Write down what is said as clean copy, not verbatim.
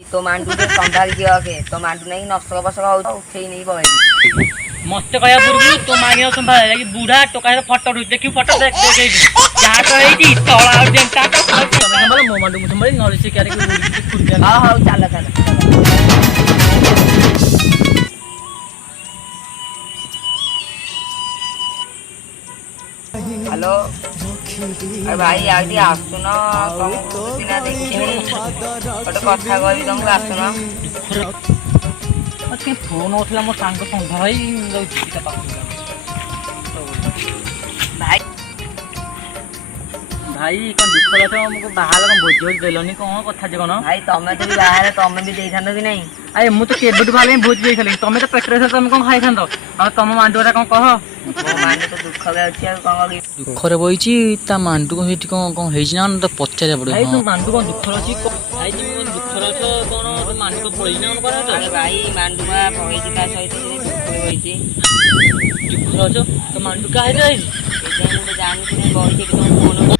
तो मांडू के संभाल दिया के तो मांडू नहीं नसक बसक हो उठे नहीं बहे मस्त कहया पूर्व तो मागे संभाल कि बूढ़ा टोका फटो देखि फटो देख जहाँ तो है तला और जेंटा तो संभाल मो मांडू संभाल नले से क्यारे के हां हां चल चल हेलो अरे भाई आगे आसुन तुमको देखी गोटे कथा कही तुमको आसुन के फोन उठला मो सांग संध्या भाई भाई कौन दुख लगे हमको बाहर कौन भोज भोज देलनी कौन कथा जे कौन भाई तमें तो भी बाहर तमें भी दे कि नहीं अरे मु तो केबेट बाले भोज दे खाली तमें तो पेट्रोल से तुम कौन खाई थांत और तुम मांडुरा कौन कह मो माने तो दुख गे अछि आ कौन करी दुख रे बइची ता मांडू को हेटी कौन हेजी ना तो पचारे पड़े भाई तू मांडू कौन दुख अछि भाई तुम दुख रछ कौन तो मांडू को पड़ी ना कर अरे भाई मांडू बा पहुंची का सहित दुख होईची दुख रछ तो मांडू का है ए जे मु जानि कि बहिते कि तुम फोन